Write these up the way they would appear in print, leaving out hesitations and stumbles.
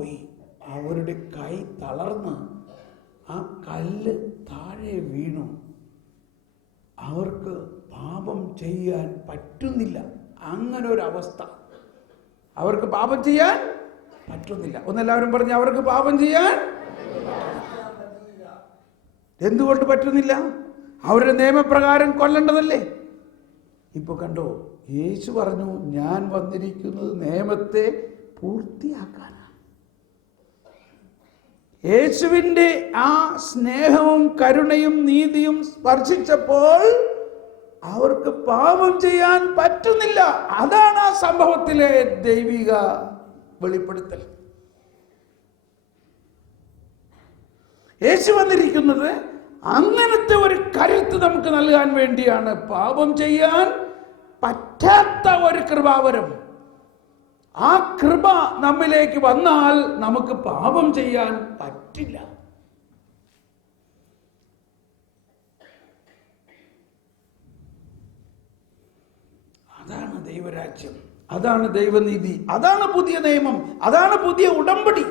പോയി അവരുടെ കൈ തളർന്ന് ആ കല്ല് താഴെ വീണു. അവർക്ക് പാപം ചെയ്യാൻ പറ്റുന്നില്ല. അങ്ങനെ ഒരു അവസ്ഥ. അവർക്ക് പാപം ചെയ്യാൻ പറ്റുന്നില്ല. ഒന്നെല്ലാവരും പറഞ്ഞ്, അവർക്ക് പാപം ചെയ്യാൻ എന്തുകൊണ്ട് പറ്റുന്നില്ല? അവരുടെ നിയമപ്രകാരം കൊല്ലേണ്ടതല്ലേ? ഇപ്പൊ കണ്ടോ, യേശു പറഞ്ഞു, ഞാൻ വന്നിരിക്കുന്നത് നിയമത്തെ പൂർത്തിയാക്കാനാണ്. യേശുവിൻ്റെ ആ സ്നേഹവും കരുണയും നീതിയും സ്പർശിച്ചപ്പോൾ അവർക്ക് പാപം ചെയ്യാൻ പറ്റുന്നില്ല. അതാണ് ആ സംഭവത്തിലെ ദൈവിക വെളിപ്പെടുത്തൽ. യേശു വന്നിരിക്കുന്നത് അങ്ങനത്തെ ഒരു കരുത്ത് നമുക്ക് നൽകാൻ വേണ്ടിയാണ്. പാപം ചെയ്യാൻ പറ്റാത്ത ഒരു കൃപാവരം. ആ കൃപ നമ്മിലേക്ക് വന്നാൽ നമുക്ക് പാപം ചെയ്യാൻ പറ്റില്ല. അതാണ് ദൈവരാജ്യം, അതാണ് ദൈവനീതി, അതാണ് പുതിയ നിയമം, അതാണ് പുതിയ ഉടമ്പടി.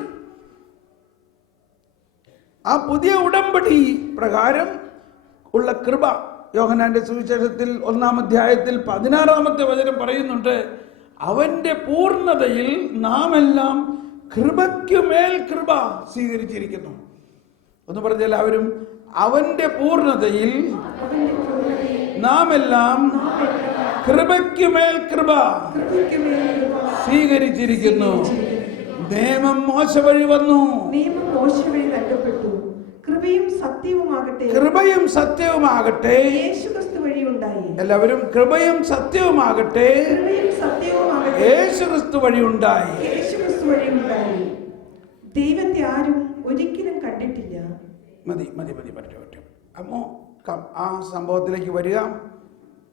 ആ പുതിയ ഉടമ്പടി പ്രകാരം ഉള്ള കൃപ യോഹന്നാന്റെ സുവിശേഷത്തിൽ 1-ാം അധ്യായത്തിൽ 16-ാമത്തെ വചനം പറയുന്നുണ്ട്, അവന്റെ പൂർണ്ണതയിൽ നാം എല്ലാം കൃപയ്ക്കുമേൽ കൃപ സ്വീകരിച്ചിരിക്കുന്നു. ഒന്ന് പറഞ്ഞ എല്ലാവരും, അവന്റെ പൂർണ്ണതയിൽ നാം എല്ലാം കൃപയ്ക്കുമേൽ കൃപ സ്വീകരിച്ചിരിക്കുന്നു. നിയമം മോശ വഴി വന്നു, നിയമം മോശ വഴി നൽകപ്പെട്ടു. കൃപയും സത്യവുമാകട്ടെ യേശുക്രിസ്തു വഴി ഉണ്ടായി. എല്ലാവരും, കൃപയും സത്യവുമാകട്ടെ യേശുക്രിസ്തു വഴി ഉണ്ടായി. ദൈവത്തെ ആരും ഒരിക്കലും കണ്ടിട്ടില്ല. മതി പറ്റും. അമ്മോ, ആ സംഭവത്തിലേക്ക് വരിക.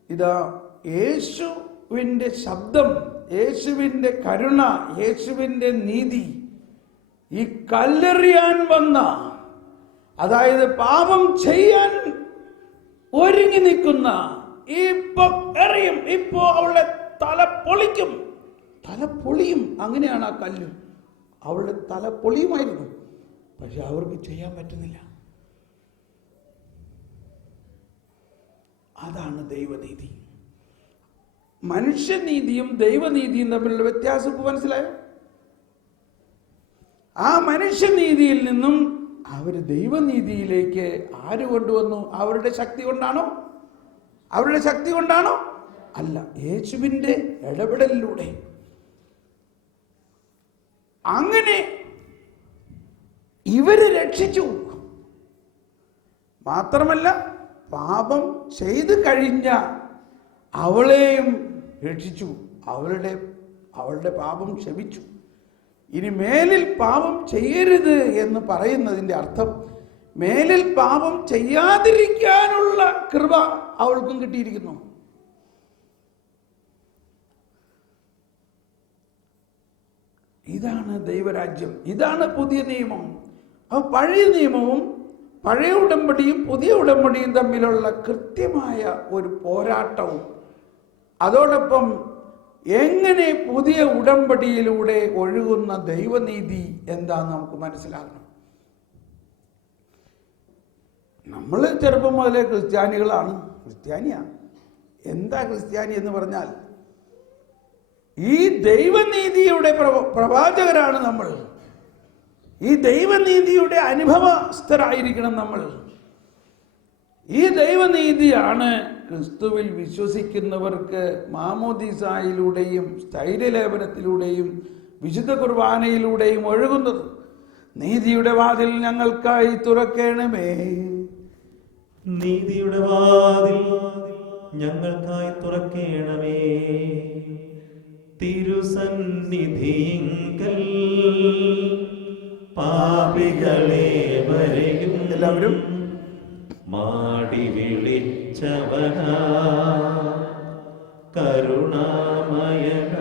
ഇതാ യേശുവിൻ്റെ ശബ്ദം, യേശുവിൻ്റെ കരുണ, യേശുവിൻ്റെ നീതി ഈ കല്ലെറിയാൻ വന്ന, അതായത് പാപം ചെയ്യാൻ ഒരുങ്ങി നിൽക്കുന്ന, ഇപ്പൊ എറിയും, ഇപ്പോ അവളുടെ തല പൊളിയും. അങ്ങനെയാണ് ആ കല്ല്. അവളുടെ തല പൊളിയുമായിരുന്നു. പക്ഷെ അവർക്ക് ചെയ്യാൻ പറ്റുന്നില്ല. അതാണ് ദൈവനീതി. മനുഷ്യനീതിയും ദൈവനീതിയും തമ്മിലുള്ള വ്യത്യാസം ഇപ്പോൾ മനസ്സിലായോ? ആ മനുഷ്യനീതിയിൽ നിന്നും അവർ ദൈവനീതിയിലേക്ക് ആര് കൊണ്ടുവന്നു? അവരുടെ ശക്തി കൊണ്ടാണോ? അല്ല, യേശുവിൻ്റെ ഇടപെടലിലൂടെ. അങ്ങനെ ഇവര് രക്ഷിച്ചു. മാത്രമല്ല, പാപം ചെയ്തു കഴിഞ്ഞ അവളെയും രക്ഷിച്ചു. അവളുടെ പാപം ക്ഷമിച്ചു. ഇനി മേലിൽ പാപം ചെയ്യരുത് എന്ന് പറയുന്നതിൻ്റെ അർത്ഥം, മേലിൽ പാപം ചെയ്യാതിരിക്കാനുള്ള കൃപ അവൾക്കും കിട്ടിയിരിക്കുന്നു. ഇതാണ് ദൈവരാജ്യം, ഇതാണ് പുതിയ നിയമം. അപ്പോൾ പഴയ നിയമവും പഴയ ഉടമ്പടിയും പുതിയ ഉടമ്പടിയും തമ്മിലുള്ള കൃത്യമായ ഒരു പോരാട്ടവും, അതോടൊപ്പം എങ്ങനെ പുതിയ ഉടമ്പടിയിലൂടെ ഒഴുകുന്ന ദൈവനീതി എന്താന്ന് നമുക്ക് മനസ്സിലാക്കണം. നമ്മൾ ചെറുപ്പം മുതലേ ക്രിസ്ത്യാനികളാണ്. ക്രിസ്ത്യാനിയാണ്. എന്താ ക്രിസ്ത്യാനി എന്ന് പറഞ്ഞാൽ, ഈ ദൈവനീതിയുടെ പ്രവാചകരാണ് നമ്മൾ. ഈ ദൈവനീതിയുടെ അനുഭവസ്ഥരായിരിക്കണം നമ്മൾ. ഈ ദൈവനീതിയാണ് ക്രിസ്തുവിൽ വിശ്വസിക്കുന്നവർക്ക് മാമോദീസായിലൂടെയും സ്ഥൈര്യലേപനത്തിലൂടെയും വിശുദ്ധ കുർബാനയിലൂടെയും ഒഴുകുന്നത്. നീതിയുടെ വാതിൽ ഞങ്ങൾക്കായി തുറക്കണമേ, നീതിയുടെ വാതിൽ ഞങ്ങൾക്കായി തുറക്കണമേ, തിരുസന്നിധിയിങ്കൽ പാപികളെ വരെയും എല്ലാവരും മാടി വിളിച്ചവനാ കരുണാമയന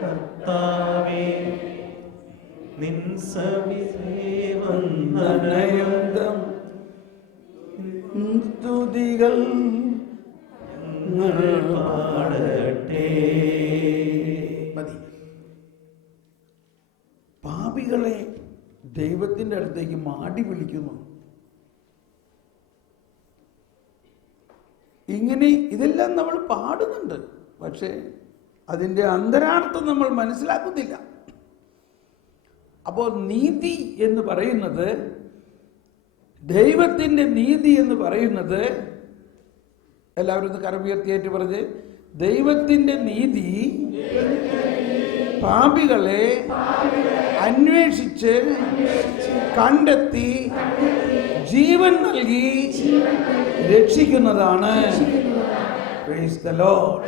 കർത്താവേ, നിൻ സവിധേവന്നനയുദ്ധം സ്തുതികൾ പാടട്ടെ. മതി. പാപികൾ പാപികളെ ദൈവത്തിൻ്റെ അടുത്തേക്ക് മാടി വിളിക്കുന്നു. ഇങ്ങനെ ഇതെല്ലാം നമ്മൾ പാടുന്നുണ്ട്, പക്ഷേ അതിൻ്റെ അന്തരാർത്ഥം നമ്മൾ മനസ്സിലാക്കുന്നില്ല. അപ്പോൾ നീതി എന്ന് പറയുന്നത്, ദൈവത്തിൻ്റെ നീതി എന്ന് പറയുന്നത്, എല്ലാവരും ഒന്ന് കരമുയർത്തിയേറ്റ് പറഞ്ഞ്, ദൈവത്തിൻ്റെ നീതി പാപികളെ അന്വേഷിച്ച് കണ്ടെത്തി ജീവൻ നൽകി രക്ഷിക്കുന്നതാണ്. Praise the Lord.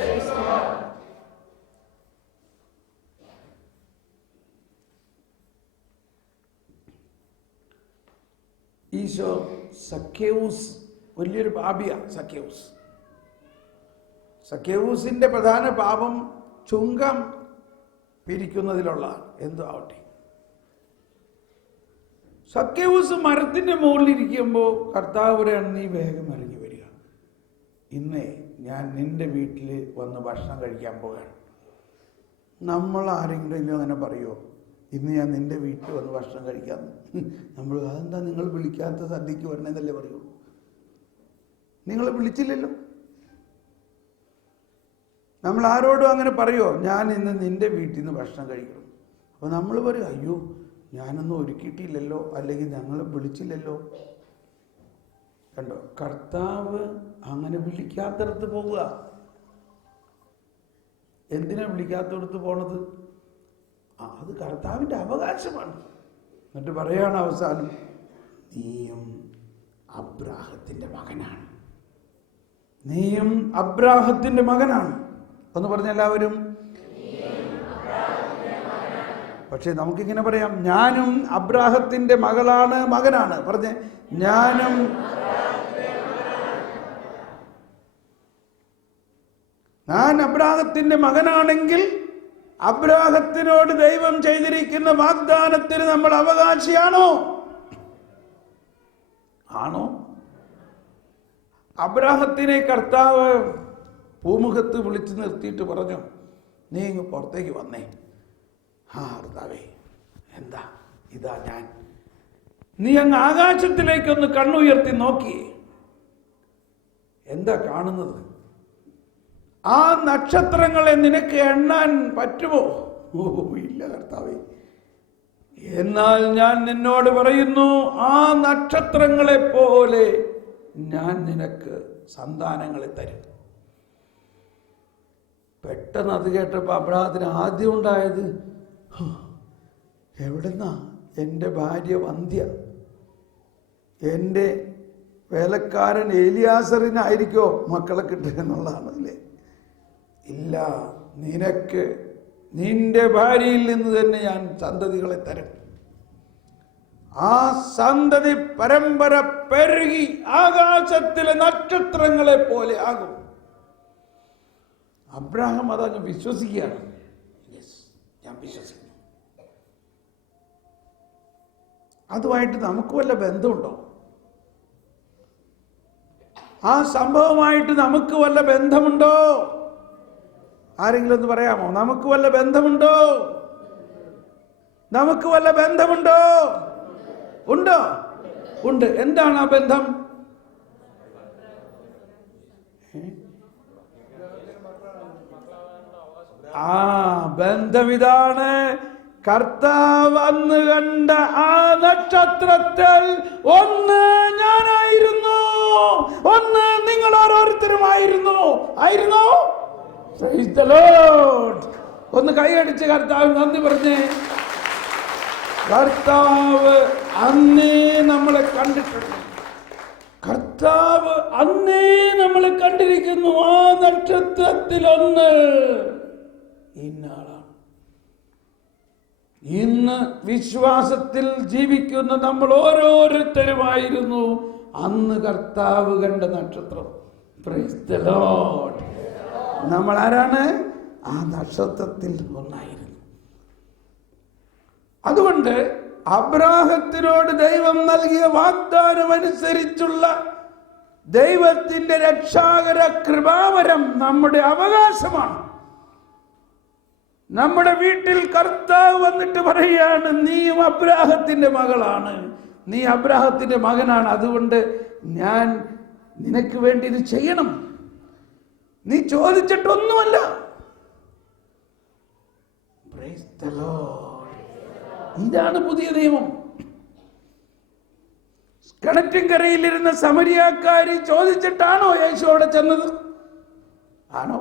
ഈശോ സഖ്യയൂസ് വലിയൊരു പാപിയാണ്. സഖ്യയൂസിന്റെ പ്രധാന പാപം ചുങ്കം പിരിക്കുന്നതിലുള്ള എന്തോ ആവട്ടെ. സഖ്യയൂസ് മരത്തിന്റെ മുകളിലിരിക്കുമ്പോൾ കർത്താവ് പറയാണ്, നീ വേഗം ഇറങ്ങി വരിക, ഇന്നേ ഞാൻ നിന്റെ വീട്ടിൽ വന്ന് ഭക്ഷണം കഴിക്കാൻ പോവുകയാണ്. നമ്മൾ ആരെങ്കിലും അങ്ങനെ പറയുമോ, ഇന്ന് ഞാൻ നിന്റെ വീട്ടിൽ വന്ന് ഭക്ഷണം കഴിക്കാം? നമ്മൾ അതെന്താ നിങ്ങൾ വിളിക്കാത്ത സദ്യക്ക് വരണമെന്നല്ലേ പറയൂ? നിങ്ങൾ വിളിച്ചില്ലല്ലോ. നമ്മൾ ആരോടും അങ്ങനെ പറയുമോ, ഞാൻ ഇന്ന് നിന്റെ വീട്ടിൽ നിന്ന് ഭക്ഷണം കഴിക്കണം? അപ്പോൾ നമ്മൾ പറയും, അയ്യോ ഞാനൊന്നും ഒരുക്കിയിട്ടില്ലല്ലോ, അല്ലെങ്കിൽ ഞങ്ങളെ വിളിച്ചില്ലല്ലോ. കണ്ടോ, കർത്താവ് അങ്ങനെ വിളിക്കാത്തടത്ത് പോവുക. എന്തിനാ വിളിക്കാത്തടത്ത് പോണത്? അത് കർത്താവിൻ്റെ അവകാശമാണ്. എന്നിട്ട് പറയാണ് അവസാനം, നീയും അബ്രാഹത്തിൻ്റെ മകനാണ്, നീയും അബ്രാഹത്തിൻ്റെ മകനാണ്. ഒന്ന് പറഞ്ഞ എല്ലാവരും. പക്ഷെ നമുക്കിങ്ങനെ പറയാം, ഞാനും അബ്രാഹത്തിൻ്റെ മകനാണ്. പറഞ്ഞേ, ഞാനും ഞാൻ അബ്രാഹത്തിൻ്റെ മകനാണെങ്കിൽ അബ്രാഹത്തിനോട് ദൈവം ചെയ്തിരിക്കുന്ന വാഗ്ദാനത്തിന് നമ്മൾ അവകാശിയാണോ? ആണോ? അബ്രാഹത്തിനെ കർത്താവ് പൂമുഖത്ത് വിളിച്ചു നിർത്തിയിട്ട് പറഞ്ഞു, നീ ഇങ്ങ് പുറത്തേക്ക് വന്നേ. കർത്താവേ, എന്താ? ഇതാ ഞാൻ. നീ അങ്ങ് ആകാശത്തിലേക്കൊന്ന് കണ്ണുയർത്തി നോക്കിയേ. എന്താ കാണുന്നത്? ആ നക്ഷത്രങ്ങളെ നിനക്ക് എണ്ണാൻ പറ്റുമോ? ഇല്ല കർത്താവേ. എന്നാൽ ഞാൻ നിന്നോട് പറയുന്നു, ആ നക്ഷത്രങ്ങളെ പോലെ ഞാൻ നിനക്ക് സന്താനങ്ങളെ തരും. പെട്ടെന്ന് അത് കേട്ടപ്പോൾ അബ്രാഹത്തിന് ആദ്യം ഉണ്ടായത്, എവിടുന്നാ? എൻ്റെ ഭാര്യ വന്ധ്യ, എൻ്റെ വേലക്കാരൻ ഏലിയാസറിനായിരിക്കോ മക്കളെ കിട്ടുക എന്നുള്ളതാണ് അല്ലേ? ഇല്ല, നിനക്ക് നിന്റെ ഭാര്യയിൽ നിന്ന് തന്നെ ഞാൻ സന്തതികളെ തരും. ആ സന്തതി പരമ്പര പെരുകി ആകാശത്തിലെ നക്ഷത്രങ്ങളെ പോലെ ആകും. അബ്രാഹാം അതങ്ങ് വിശ്വസിക്കുകയാണ്. ഞാൻ വിശ്വസിക്കുന്നു. അതുമായിട്ട് നമുക്ക് വല്ല ബന്ധമുണ്ടോ? ആ സംഭവമായിട്ട് നമുക്ക് വല്ല ബന്ധമുണ്ടോ? ആരെങ്കിലും ഒന്ന് പറയാമോ? നമുക്ക് വല്ല ബന്ധമുണ്ടോ? നമുക്ക് വല്ല ബന്ധമുണ്ടോ? ഉണ്ടോ? ഉണ്ട്. എന്താണ് ആ ബന്ധം? ആ ബന്ധം ഇതാണ്. കർത്താവ് അന്ന് കണ്ട ആ നക്ഷത്രത്തിൽ ഒന്ന് ഞാനായിരുന്നു, ഒന്ന് നിങ്ങൾ ഓരോരുത്തരുമായിരുന്നു. ആയിരുന്നു. Praise the Lord. ഒന്ന് കൈയടിച്ച് കർത്താവ് നന്ദി പറഞ്ഞേ. കർത്താവ് അന്നേ നമ്മളെ കണ്ടിട്ടുണ്ട്. കർത്താവ് അന്നേ നമ്മളെ കണ്ടിരിക്കുന്നു. ആ നക്ഷത്രത്തിലൊന്ന് ഇന്നാളാണ്. ഇന്ന് വിശ്വാസത്തിൽ ജീവിക്കുന്ന നമ്മൾ ഓരോരുത്തരുമായിരുന്നു അന്ന് കർത്താവ് കണ്ട നക്ഷത്രം. Praise the Lord. നമ്മൾ ആരാണ്? ആ നക്ഷത്രത്തിൽ ഒന്നായിരുന്നു. അതുകൊണ്ട് അബ്രാഹത്തിനോട് ദൈവം നൽകിയ വാഗ്ദാനം അനുസരിച്ചുള്ള ദൈവത്തിന്റെ രക്ഷാകര കൃപാവരം നമ്മുടെ അവകാശമാണ്. നമ്മുടെ വീട്ടിൽ കർത്താവ് വന്നിട്ട് പറയുകയാണ്, നീയും അബ്രാഹത്തിന്റെ മകളാണ്, നീ അബ്രാഹത്തിന്റെ മകനാണ്, അതുകൊണ്ട് ഞാൻ നിനക്ക് വേണ്ടി ഇത് ചെയ്യണം. നീ ചോദിച്ചിട്ടൊന്നുമല്ല. Praise the Lord. ഇതാണ് പുതിയ നിയമം. കിണറ്റിൻകരയിലിരുന്ന സമരിയാക്കാരി ചോദിച്ചിട്ടാണോ യേശു അവിടെ ചെന്നത്? ആണോ?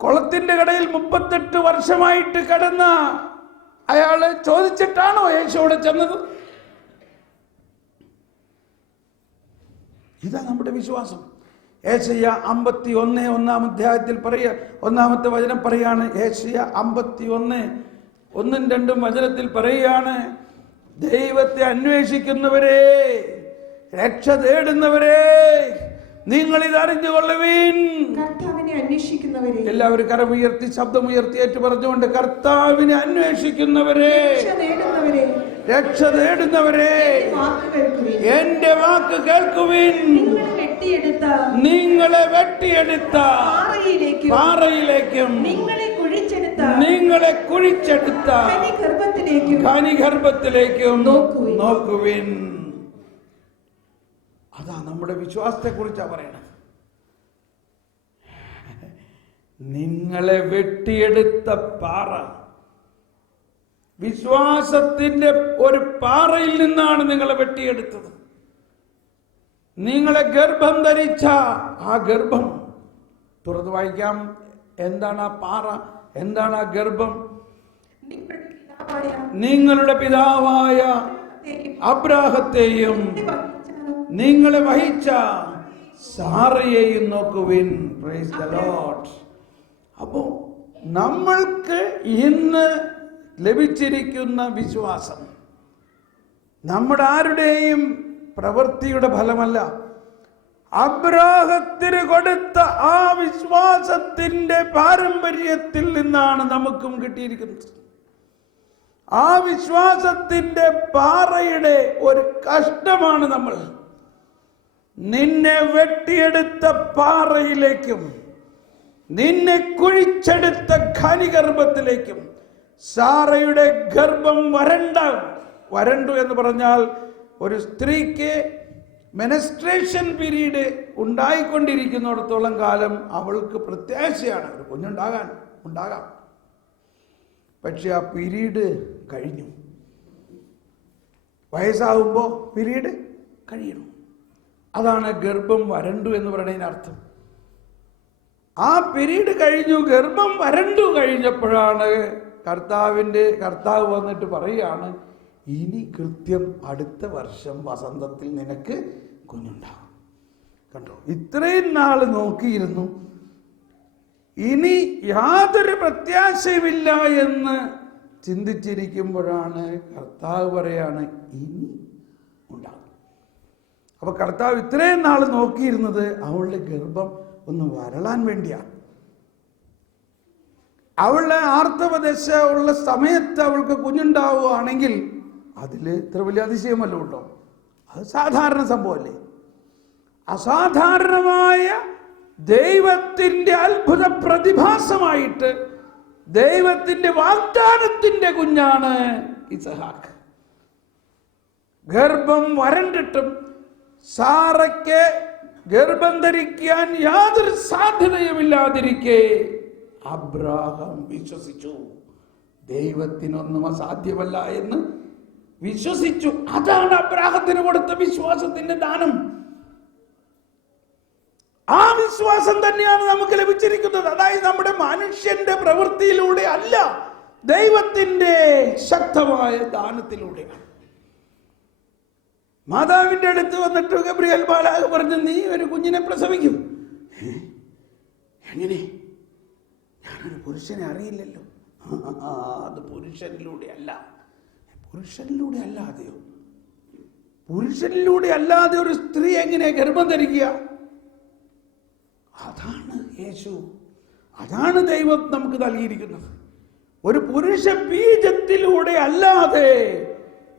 കുളത്തിന്റെ കടയിൽ 38 വർഷമായിട്ട് കിടന്ന അയാള് ചോദിച്ചിട്ടാണോ യേശു അവിടെ ചെന്നത്? ഇതാ നമ്മുടെ വിശ്വാസം. യേശയ്യ 51 ഒന്നാം അധ്യായത്തിൽ ഒന്നാമത്തെ വചനം പറയാണ്. യേശയ്യ 51 1ഉം 2ഉം വചനത്തിൽ പറയുകയാണ്, ദൈവത്തെ അന്വേഷിക്കുന്നവരെ, രക്ഷ തേടുന്നവരെ, നിങ്ങൾ ഇത് അറിഞ്ഞുകൊള്ളുവീൻ. കർത്താവിനെ അന്വേഷിക്കുന്നവരെ, എല്ലാവരും കരമുയർത്തി ശബ്ദമുയർത്തി ഏറ്റു പറഞ്ഞുകൊണ്ട്, കർത്താവിനെ അന്വേഷിക്കുന്നവരെ, രക്ഷ തേടുന്നവരെ, എന്റെ വാക്ക് കേൾക്കുവിൻ. നിങ്ങളെ വെട്ടിയെടുത്ത പാറയിലേക്കും നിങ്ങളെ കുഴിച്ചെടുത്ത ഖനിഗർഭത്തിലേക്കും നോക്കുവിൻ. അതാ നമ്മുടെ വിശ്വാസത്തെ കുറിച്ചാ പറയണത്. നിങ്ങളെ വെട്ടിയെടുത്ത പാറ, വിശ്വാസത്തിന്റെ ഒരു പാറയിൽ നിന്നാണ് നിങ്ങളെ വെട്ടിയെടുത്തത്. നിങ്ങളെ ഗർഭം ധരിച്ച ആ ഗർഭം തുറന്നു വായിക്കാം. എന്താണ് ആ പാറ? എന്താണ് ആ ഗർഭം? നിങ്ങളുടെ പിതാവായ അബ്രാഹത്തെയും നിങ്ങളെ വഹിച്ച സാറയെയും നോക്കുവിൻ. Price the Lord. അപ്പോ നമ്മൾക്ക് ഇന്ന് ലഭിച്ചിരിക്കുന്ന വിശ്വാസം നമ്മുടെ ആരുടെയും പ്രവൃത്തിയുടെ ഫലമല്ല. അബ്രാഹത്തിന് കൊടുത്ത ആ വിശ്വാസത്തിന്റെ പാരമ്പര്യത്തിൽ നിന്നാണ് നമുക്കും കിട്ടിയിരിക്കുന്നത്. ആ വിശ്വാസത്തിന്റെ പാറയുടെ ഒരു കഷ്ടമാണ് നമ്മൾ. നിന്നെ വെട്ടിയെടുത്ത പാറയിലേക്കും നിന്നെ കുഴിച്ചെടുത്ത ഖനിഗർഭത്തിലേക്കും. സാറയുടെ ഗർഭം വരണ്ടു എന്ന് പറഞ്ഞാൽ ഒരു സ്ത്രീക്ക് മെനസ്ട്രേഷൻ പീരീഡ് ഉണ്ടായിക്കൊണ്ടിരിക്കുന്നിടത്തോളം കാലം അവൾക്ക് പ്രത്യാശയാണ് ഒരു ഉണ്ടാകാം. പക്ഷെ ആ പീരീഡ് കഴിഞ്ഞു. വയസ്സാകുമ്പോൾ പീരീഡ് കഴിയണം. അതാണ് ഗർഭം വരണ്ടു എന്ന് പറയുന്നതിന് അർത്ഥം. ആ പീരീഡ് കഴിഞ്ഞു, ഗർഭം വരണ്ടു കഴിഞ്ഞപ്പോഴാണ് കർത്താവ് വന്നിട്ട് പറയുകയാണ്, ഇനി കൃത്യം അടുത്ത വർഷം വസന്തത്തിൽ നിനക്ക് കുഞ്ഞുണ്ടാകും. കണ്ടോ, ഇത്രയും നാള് നോക്കിയിരുന്നു, ഇനി യാതൊരു പ്രത്യാശയുമില്ല എന്ന് ചിന്തിച്ചിരിക്കുമ്പോഴാണ് കർത്താവ് പറയാണ് ഇനി ഉണ്ടാകും. അപ്പൊ കർത്താവ് ഇത്രയും നാള് നോക്കിയിരുന്നത് അവളുടെ ഗർഭം ഒന്ന് വരളാൻ വേണ്ടിയാണ്. അവളുടെ ആർത്തവദശ ഉള്ള സമയത്ത് അവൾക്ക് കുഞ്ഞുണ്ടാവുകയാണെങ്കിൽ അതിൽ ഇത്ര വലിയ അതിശയമല്ലോ ഉണ്ടോ? അത് സാധാരണ സംഭവമല്ലേ? അസാധാരണമായ ദൈവത്തിന്റെ അത്ഭുത പ്രതിഭാസമായിട്ട് ദൈവത്തിന്റെ വാഗ്ദാനത്തിന്റെ കുഞ്ഞാണ് ഇസഹാക്ക്. ഗർഭം വരണ്ടിട്ടും സാറയ്ക്ക് ഗർഭം ധരിക്കാൻ യാതൊരു സാധ്യതയുമില്ലാതിരിക്കെ അബ്രാഹാം വിശ്വസിച്ചു. ദൈവത്തിനൊന്നും അസാധ്യമല്ല എന്ന് വിശ്വസിച്ചു. അതാണ് അബ്രാഹത്തിന് കൊടുത്ത വിശ്വാസത്തിന്റെ ദാനം. ആ വിശ്വാസം തന്നെയാണ് നമുക്ക് ലഭിച്ചിരിക്കുന്നത്. അതായത് നമ്മുടെ മനുഷ്യന്റെ പ്രവൃത്തിയിലൂടെ അല്ല, ദൈവത്തിന്റെ ശക്തമായ ദാനത്തിലൂടെയാണ്. മാതാവിന്റെ അടുത്ത് വന്നിട്ട് ഗബ്രിയേൽ മാലാഖ പറഞ്ഞു, നീ ഒരു കുഞ്ഞിനെ പ്രസവിക്കും. എങ്ങനെ? ഞാനൊരു പുരുഷനെ അറിയില്ലല്ലോ. അത് പുരുഷനിലൂടെ അല്ലാതെ ഒരു സ്ത്രീ എങ്ങനെ ഗർഭം ധരിക്കുക? അതാണ് യേശു, അതാണ് ദൈവം നമുക്ക് നൽകിയിരിക്കുന്നത്. ഒരു പുരുഷ ബീജത്തിലൂടെ അല്ലാതെ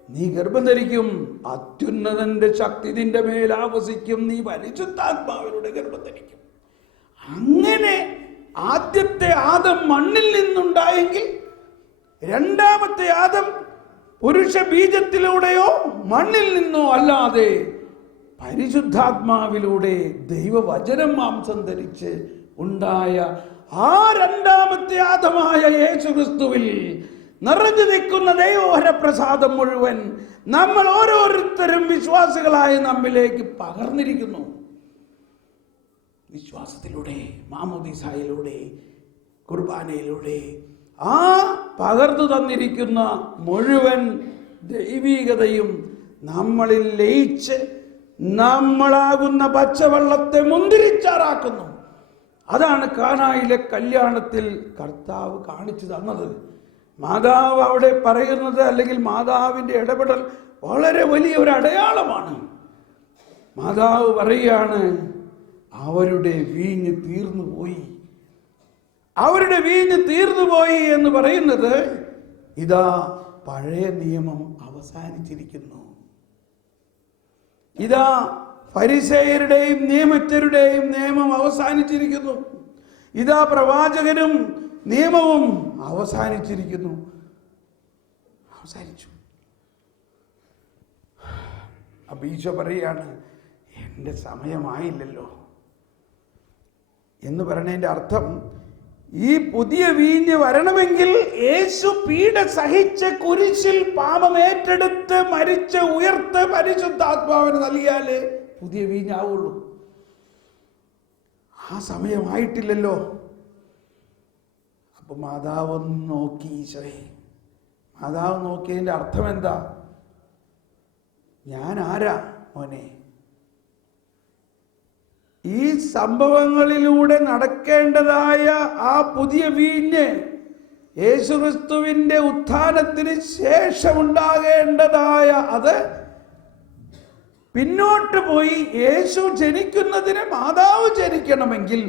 നീ ഗർഭം ധരിക്കും. അത്യുന്നതന്റെ ശക്തി നിന്റെ മേൽ ആവസിക്കും. നീ പരിശുദ്ധാത്മാവിലൂടെ ഗർഭം ധരിക്കും. അങ്ങനെ ആദ്യത്തെ ആദം മണ്ണിൽ നിന്നുണ്ടായെങ്കിൽ രണ്ടാമത്തെ ആദം പുരുഷ ബീജത്തിലൂടെയോ മണ്ണിൽ നിന്നോ അല്ലാതെ പരിശുദ്ധാത്മാവിലൂടെ ദൈവവചനം മാംസം ധരിച്ച് ഉണ്ടായ ആ രണ്ടാമത്തെ ആദമായ യേശുക്രിസ്തുവിൽ നിറഞ്ഞു നിൽക്കുന്ന ദൈവവരപ്രസാദം മുഴുവൻ നമ്മൾ ഓരോരുത്തരും വിശ്വാസികളായ നമ്മിലേക്ക് പകർന്നിരിക്കുന്നു. വിശ്വാസത്തിലൂടെ, മാമോദീസായിലൂടെ, കുർബാനയിലൂടെ ആ പകർന്നു തന്നിരിക്കുന്ന മുഴുവൻ ദൈവീകതയും നമ്മളിൽ ലയിച്ച് നമ്മളാകുന്ന പച്ചവെള്ളത്തെ മുന്തിരിച്ചാറാക്കുന്നു. അതാണ് കാനായിലെ കല്യാണത്തിൽ കർത്താവ് കാണിച്ചു തന്നത്. മാതാവ് അവിടെ പറയുന്നത്, അല്ലെങ്കിൽ മാതാവിൻ്റെ ഇടപെടൽ വളരെ വലിയ ഒരു അടയാളമാണ്. മാതാവ് പറയുകയാണ്, അവരുടെ വീഞ്ഞ് തീർന്നുപോയി. അവരുടെ വീഞ്ഞ് തീർന്നുപോയി എന്ന് പറയുന്നത്, ഇതാ പഴയ നിയമം അവസാനിച്ചിരിക്കുന്നു. ഇതാ ഫരിസേയരുടെയും നിയമജ്ഞരുടെയും നിയമം അവസാനിച്ചിരിക്കുന്നു. ഇതാ പ്രവാചകനും നിയമവും അവസാനിച്ചിരിക്കുന്നു. അവസാനിച്ചു. അപ്പൊ ഈശോ പറയുകയാണ്, എൻ്റെ സമയമായില്ലല്ലോ എന്ന് പറയുന്നതിൻ്റെ അർത്ഥം, ഈ പുതിയ വീഞ്ഞ് വരണമെങ്കിൽ യേശു പീഡ സഹിച്ച് കുരിശിൽ പാപം ഏറ്റെടുത്ത് മരിച്ച് ഉയർത്ത് പരിശുദ്ധാത്മാവിന് നൽകിയാലേ പുതിയ വീഞ്ഞാവുള്ളൂ. ആ സമയമായിട്ടില്ലല്ലോ. അപ്പൊ മാതാവ് നോക്കി ഈശോയെ. മാതാവ് നോക്കിയതിൻ്റെ അർത്ഥം എന്താ? ഞാൻ ആരാ മോനെ? ഈ സംഭവങ്ങളിലൂടെ നടക്കേണ്ടതായ ആ പുതിയ വീഞ്ഞ് യേശുക്രിസ്തുവിൻ്റെ ഉത്ഥാനത്തിന് ശേഷമുണ്ടാകേണ്ടതായ അത് പിന്നോട്ട് പോയി യേശു ജനിക്കുന്നതിന് മാതാവ് ജനിക്കണമെങ്കിൽ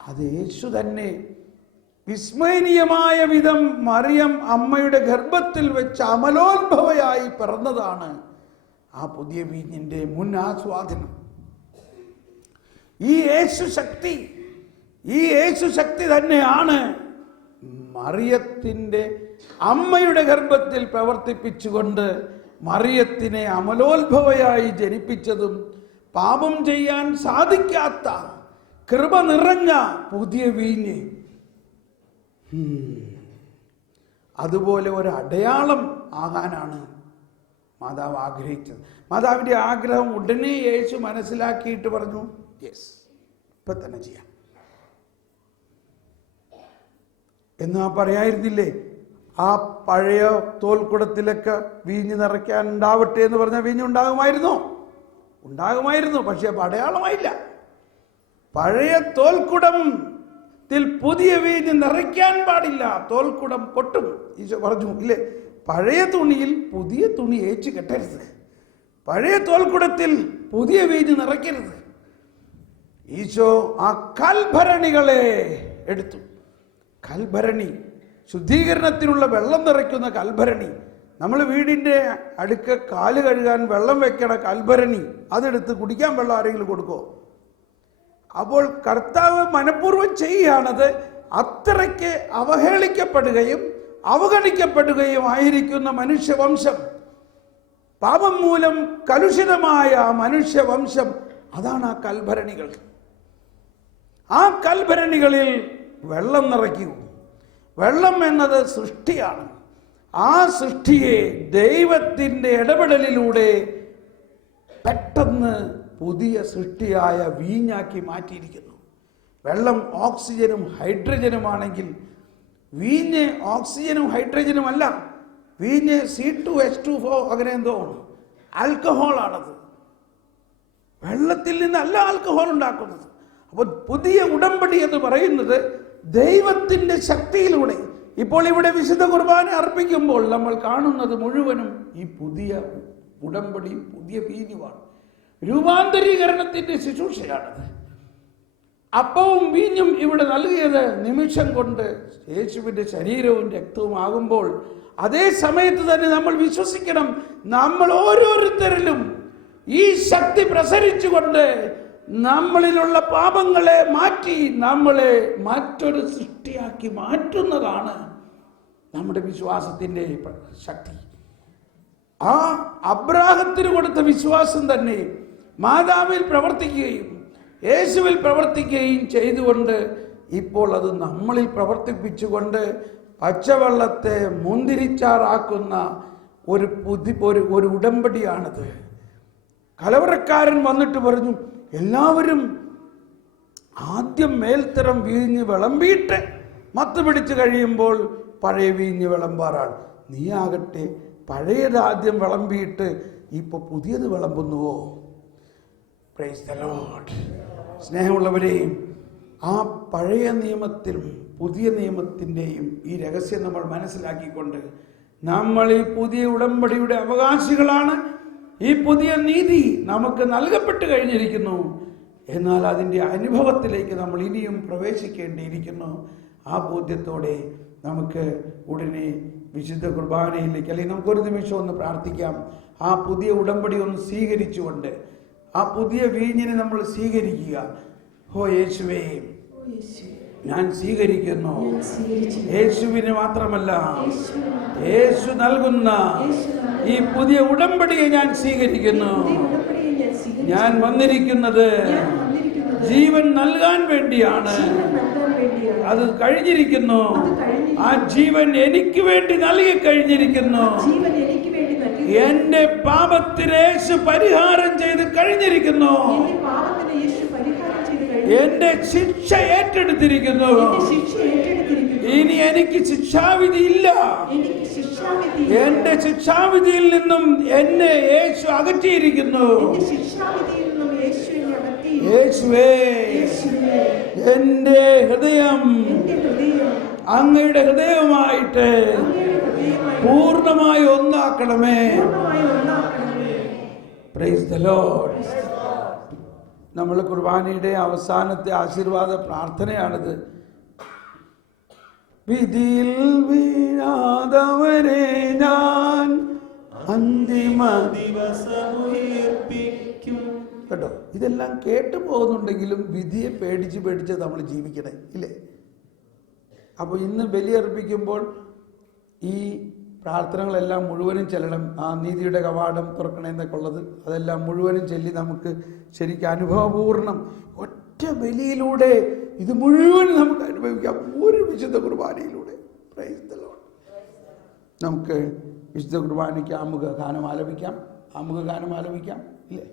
അത് യേശു തന്നെ വിസ്മരണീയമായ വിധം മറിയം അമ്മയുടെ ഗർഭത്തിൽ വെച്ച് അമലോത്ഭവയായി പിറന്നതാണ് ആ പുതിയ വീഞ്ഞിൻ്റെ മുൻ ആസ്വാദനം. ഈ യേശു ശക്തി തന്നെയാണ് മറിയത്തിൻ്റെ അമ്മയുടെ ഗർഭത്തിൽ പ്രവർത്തിപ്പിച്ചുകൊണ്ട് മറിയത്തിനെ അമലോത്ഭവയായി ജനിപ്പിച്ചതും പാപം ചെയ്യാൻ സാധിക്കാത്ത കൃപ നിറഞ്ഞ പുതിയ വീഞ്ഞ് അതുപോലെ ഒരു അടയാളം ആകാനാണ് മാതാവ് ആഗ്രഹിച്ചത്. മാതാവിൻ്റെ ആഗ്രഹം ഉടനെ യേശു മനസ്സിലാക്കിയിട്ട് പറഞ്ഞു, യെസ്, ഇപ്പം തന്നെ ചെയ്യാം എന്ന് പറയായിരുന്നില്ലേ? ആ പഴയ തോൽക്കുടത്തിലൊക്കെ വീഞ്ഞ് നിറയ്ക്കാൻ ഉണ്ടാവട്ടെ എന്ന് പറഞ്ഞാൽ വീഞ്ഞ് ഉണ്ടാകുമായിരുന്നു. പക്ഷെ അടയാളമായില്ല. പഴയ തോൽക്കുടത്തിൽ പുതിയ വീഞ്ഞ് നിറയ്ക്കാൻ പാടില്ല, തോൽക്കുടം പൊട്ടും. ഈശോ പറഞ്ഞു ഇല്ലേ, പഴയ തുണിയിൽ പുതിയ തുണി ഏച്ചു കെട്ടരുത്, പഴയ തോൽക്കുടത്തിൽ പുതിയ വീഞ്ഞ് നിറയ്ക്കരുത്. ഈശോ ആ കൽഭരണികളെ എടുത്തു. കൽഭരണി, ശുദ്ധീകരണത്തിനുള്ള വെള്ളം നിറയ്ക്കുന്ന കൽഭരണി, നമ്മൾ വീടിൻ്റെ അടുക്ക കാല് കഴുകാൻ വെള്ളം വെക്കണ കൽഭരണി, അതെടുത്ത് കുടിക്കാൻ വെള്ളം ആരെങ്കിലും കൊടുക്കോ? അപ്പോൾ കർത്താവ് മനഃപൂർവ്വം ചെയ്യുകയാണത്. അത്രയ്ക്ക് അവഹേളിക്കപ്പെടുകയും അവഗണിക്കപ്പെടുകയും ആയിരിക്കുന്ന മനുഷ്യവംശം, പാപം മൂലം കലുഷിതമായ മനുഷ്യവംശം, അതാണ് ആ കൽഭരണികൾ. ആ കൽഭരണികളിൽ വെള്ളം നിറയ്ക്കൂ. വെള്ളം എന്നത് സൃഷ്ടിയാണ്. ആ സൃഷ്ടിയെ ദൈവത്തിൻ്റെ ഇടപെടലിലൂടെ പെട്ടെന്ന് പുതിയ സൃഷ്ടിയായ വീഞ്ഞാക്കി മാറ്റിയിരിക്കുന്നു. വെള്ളം ഓക്സിജനും ഹൈഡ്രജനുമാണെങ്കിൽ വീഞ്ഞ് ഓക്സിജനും ഹൈഡ്രജനും അല്ല, വീഞ്ഞ് C2H2O അങ്ങനെ എന്തോ ആൽക്കഹോളാണത്. വെള്ളത്തിൽ നിന്നല്ല ആൽക്കഹോൾ ഉണ്ടാക്കുന്നത്. അപ്പോൾ പുതിയ ഉടമ്പടി എന്ന് പറയുന്നത് ദൈവത്തിൻ്റെ ശക്തിയിലൂടെ. ഇപ്പോൾ ഇവിടെ വിശുദ്ധ കുർബാന അർപ്പിക്കുമ്പോൾ നമ്മൾ കാണുന്നത് മുഴുവനും ഈ പുതിയ ഉടമ്പടിയും പുതിയ വീഞ്ഞുമാണ്. രൂപാന്തരീകരണത്തിൻ്റെ ശുശ്രൂഷയാണത്. അപ്പവും വീഞ്ഞും ഇവിടെ നൽകിയത് നിമിഷം കൊണ്ട് യേശുവിൻ്റെ ശരീരവും രക്തവും ആകുമ്പോൾ, അതേ സമയത്ത് തന്നെ നമ്മൾ വിശ്വസിക്കണം, നമ്മൾ ഓരോരുത്തരിലും ഈ ശക്തി പ്രസരിച്ചുകൊണ്ട് നമ്മളിലുള്ള പാപങ്ങളെ മാറ്റി നമ്മളെ മറ്റൊരു സൃഷ്ടിയാക്കി മാറ്റുന്നതാണ് നമ്മുടെ വിശ്വാസത്തിൻ്റെ ശക്തി. ആ അബ്രാഹത്തിന് കൊടുത്ത വിശ്വാസം തന്നെ മാതാവിൽ പ്രവർത്തിക്കുകയും യേശുവിൽ പ്രവർത്തിക്കുകയും ചെയ്തുകൊണ്ട് ഇപ്പോൾ അത് നമ്മളിൽ പ്രവർത്തിപ്പിച്ചുകൊണ്ട് പച്ചവെള്ളത്തെ മുന്തിരിച്ചാറാക്കുന്ന ഒരു ഉടമ്പടിയാണത്. കലവറക്കാരൻ വന്നിട്ട് പറഞ്ഞു, എല്ലാവരും ആദ്യം മേൽത്തരം വീഞ്ഞ് വിളമ്പിയിട്ട് മത്ത് പിടിച്ച് കഴിയുമ്പോൾ പഴയ വീഞ്ഞ് വിളമ്പാറാണ്. നീ ആകട്ടെ പഴയത് ആദ്യം വിളമ്പിയിട്ട് ഇപ്പോൾ പുതിയത് വിളമ്പുന്നുവോ? Praise the lord. സ്നേഹമുള്ളവരെയും, ആ പഴയ നിയമത്തിലും പുതിയ നിയമത്തിൻ്റെയും ഈ രഹസ്യം നമ്മൾ മനസ്സിലാക്കിക്കൊണ്ട് നമ്മൾ ഈ പുതിയ ഉടമ്പടിയുടെ അവകാശികളാണ്. ഈ പുതിയ നീതി നമുക്ക് നൽകപ്പെട്ട് കഴിഞ്ഞിരിക്കുന്നു. എന്നാൽ അതിൻ്റെ അനുഭവത്തിലേക്ക് നമ്മൾ ഇനിയും പ്രവേശിക്കേണ്ടിയിരിക്കുന്നു. ആ ബോധ്യത്തോടെ നമുക്ക് ഉടനെ വിശുദ്ധ കുർബാനയിലേക്ക്, അല്ലെങ്കിൽ നമുക്കൊരു നിമിഷം ഒന്ന് പ്രാർത്ഥിക്കാം. ആ പുതിയ ഉടമ്പടി ഒന്ന് സ്വീകരിച്ചുകൊണ്ട് ആ പുതിയ വീഞ്ഞിനെ നമ്മൾ സ്വീകരിക്കുക. ഓ യേശുവേ, ഞാൻ സ്വീകരിക്കുന്നു. യേശുവിനെ മാത്രമല്ല, യേശു നൽകുന്ന ഈ പുതിയ ഉടമ്പടിയെ ഞാൻ സ്വീകരിക്കുന്നു. ഞാൻ വന്നിരിക്കുന്നത് ജീവൻ നൽകാൻ വേണ്ടിയാണ്. അത് കഴിഞ്ഞിരിക്കുന്നു. ആ ജീവൻ എനിക്ക് വേണ്ടി നൽകി കഴിഞ്ഞിരിക്കുന്നു. എന്റെ പാപത്തിന് യേശു പരിഹാരം ചെയ്ത് കഴിഞ്ഞിരിക്കുന്നു. എന്റെ ശിക്ഷ ഏറ്റെടുത്തിരിക്കുന്നു. ഇനി എനിക്ക് ശിക്ഷാവിധി ഇല്ല. എന്റെ ശിക്ഷാവിധിയിൽ നിന്നും എന്നെ യേശു അകറ്റിയിരിക്കുന്നു. യേശുവേ, എന്റെ ഹൃദയം അങ്ങയുടെ ഹൃദയമായിട്ട് പൂർണ്ണമായി ഒന്നാക്കണമേ. Price the Lord. നമ്മൾ കുർബാനയുടെ അവസാനത്തെ ആശീർവാദ പ്രാർത്ഥനയാണിത്. വിധിയിൽ വീഴാതവരെ ഞാൻ അന്തിമ ദിവസമുയർപ്പിക്കും. കേട്ടോ, ഇതെല്ലാം കേട്ടു പോകുന്നുണ്ടെങ്കിലും വിധിയെ പേടിച്ച് നമ്മൾ ജീവിക്കണേ, ഇല്ലേ? അപ്പോൾ ഇന്ന് ബലിയർപ്പിക്കുമ്പോൾ ഈ പ്രാർത്ഥനകളെല്ലാം മുഴുവനും ചെല്ലണം. ആ നീതിയുടെ കവാടം തുറക്കണമെന്നൊക്കെ ഉള്ളത് അതെല്ലാം മുഴുവനും ചൊല്ലി നമുക്ക് ശരിക്കും അനുഭവപൂർണ്ണം ഒറ്റ ബലിയിലൂടെ ഇത് മുഴുവൻ നമുക്ക് അനുഭവിക്കാം, ഒരു വിശുദ്ധ കുർബാനയിലൂടെ. Price the Lord. നമുക്ക് വിശുദ്ധ കുർബാനയ്ക്ക് ആമുഖ ഗാനം ആലപിക്കാം, ഇല്ലേ?